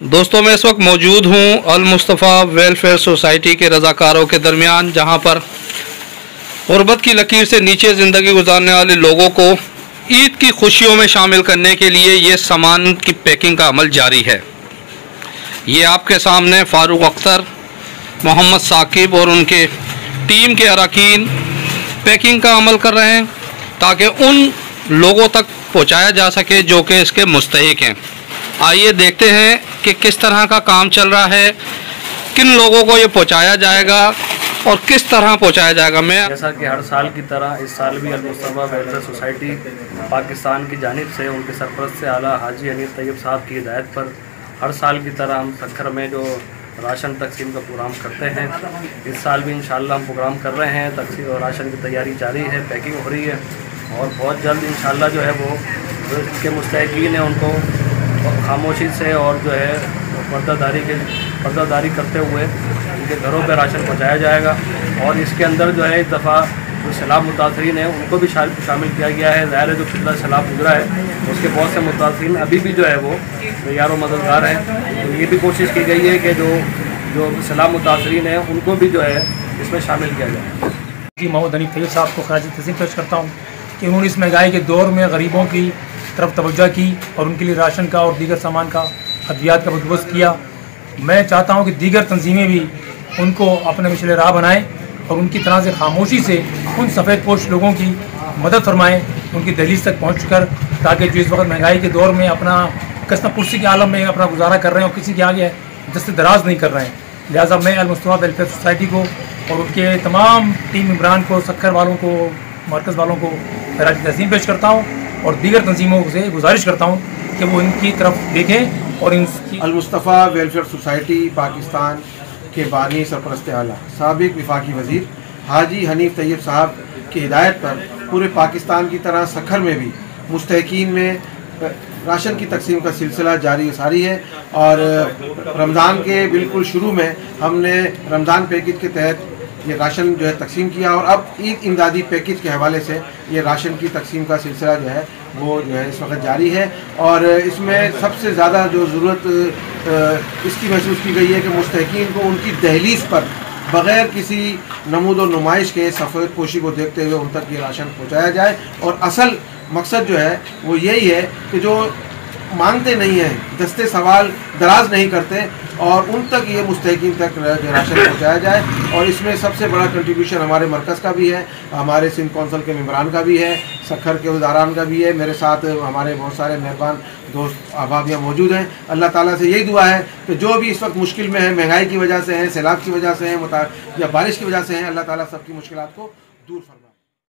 दोस्तों मैं इस वक्त मौजूद हूँ अल मुस्तफ़ा वेलफेयर सोसाइटी के रज़ाकारों के दरमियान, जहाँ पर गुर्बत की लकीर से नीचे ज़िंदगी गुजारने वाले लोगों को ईद की खुशियों में शामिल करने के लिए ये सामान की पैकिंग का अमल जारी है। ये आपके सामने फ़ारूक अख्तर, मोहम्मद साकिब और उनके टीम के अरकान पैकिंग का अमल कर रहे हैं ताकि उन लोगों तक पहुँचाया जा सके जो कि इसके मुस्तहिक हैं। आइए देखते हैं कि किस तरह का काम चल रहा है, किन लोगों को ये पहुंचाया जाएगा और किस तरह पहुंचाया जाएगा। मैं जैसा कि हर साल की तरह इस साल भी अल मुस्तफ़ा वेलफेयर सोसाइटी पाकिस्तान की जानिब से उनके सरपरस्त से आला हाजी हनीफ तैयब साहब की हिदायत पर हर साल की तरह हम सक्खर में जो राशन तकसीम का प्रोग्राम करते हैं, इस साल भी इंशाल्लाह हम प्रोग्राम कर रहे हैं। तकसीम और राशन की तैयारी जारी है, पैकिंग हो रही है और बहुत जल्द इंशाल्लाह जो है वो जो इसके मुस्तहिकीन हैं उनको खामोशी से और जो है पर्दादारी करते हुए उनके घरों पर राशन पहुंचाया जाएगा। और इसके अंदर जो है इस दफ़ा जो सैलाब मुतासरीन हैं उनको भी शामिल किया गया है। ज़ाहिर है जो पिछला सैलाब गुजरा है उसके बहुत से मुतासरीन अभी भी जो है वो यारों मददगार हैं। तो ये भी कोशिश की गई है कि जो सैलाब मुतासरीन हैं उनको भी जो है इसमें शामिल किया जाए। जी, मोहम्मद हनीफ तैयब साहब को खराज तहसीन पेश करता हूँ कि उन्होंने इस महंगाई के दौर में गरीबों की तरफ तवज्जो की और उनके लिए राशन का और दीगर सामान का अद्वियात का बंदोबस्त किया। मैं चाहता हूं कि दीगर तंजीमें भी उनको अपने मिशल राह बनाएं और उनकी तरह से खामोशी से उन सफ़ेद पोश लोगों की मदद फरमाएं उनकी दहलीज तक पहुँच कर, ताकि जो इस वक्त महंगाई के दौर में अपना कस्म कुर्सी के आलम में अपना गुजारा कर रहे हैं और किसी के आगे दस्ते दराज नहीं कर रहे हैं। लिहाजा मैं अल मुस्तफ़ा वेलफेयर सोसाइटी को और उनके तमाम टीम मेम्बरान को, सक्खर वालों को, मरकज़ वालों को खराज तहसीन पेश करता हूँ और दीगर तंजीमों से गुजारिश करता हूँ कि वो इनकी तरफ देखें और इनकी। अल मुस्तफ़ा वेलफेयर सोसाइटी पाकिस्तान के बानी सरपरस्त आला साबिक वफाकी वज़ीर हाजी हनीफ तैयब साहब की हिदायत पर पूरे पाकिस्तान की तरह सक्खर में भी मुस्तहिकीन में राशन की तकसीम का सिलसिला जारी सारी है। और रमज़ान के बिल्कुल शुरू में हमने रमज़ान पैकेज के तहत ये राशन जो है तकसीम किया और अब ईद इमदादी पैकेज के हवाले से ये राशन की तकसीम का सिलसिला जो है वो जो है इस वक्त जारी है। और इसमें सबसे ज़्यादा जो ज़रूरत इसकी महसूस की गई है कि मुस्तहिकीन को उनकी दहलीज पर बग़ैर किसी नमूद और नुमाइश के सफ़ेद पोशी को देखते हुए उन तक ये राशन पहुँचाया जाए। और असल मकसद जो है वो यही है कि जो मांगते नहीं हैं, दस्ते सवाल दराज नहीं करते और उन तक ये मुस्तहिकीन तक राशन पहुँचाया जाए। और इसमें सबसे बड़ा कंट्रीब्यूशन हमारे मरकज़ का भी है, हमारे सिंध कौंसिल के मेम्बरान का भी है, सक्खर के उदारान का भी है। मेरे साथ हमारे बहुत सारे मेहरबान दोस्त अहबाब यहाँ मौजूद हैं। अल्लाह ताला से यही दुआ है कि जो भी इस वक्त मुश्किल में है, महंगाई की वजह से है, सैलाब की वजह से है या बारिश की वजह से है, अल्लाह ताला सबकी मुश्किलात को दूर फरमाए।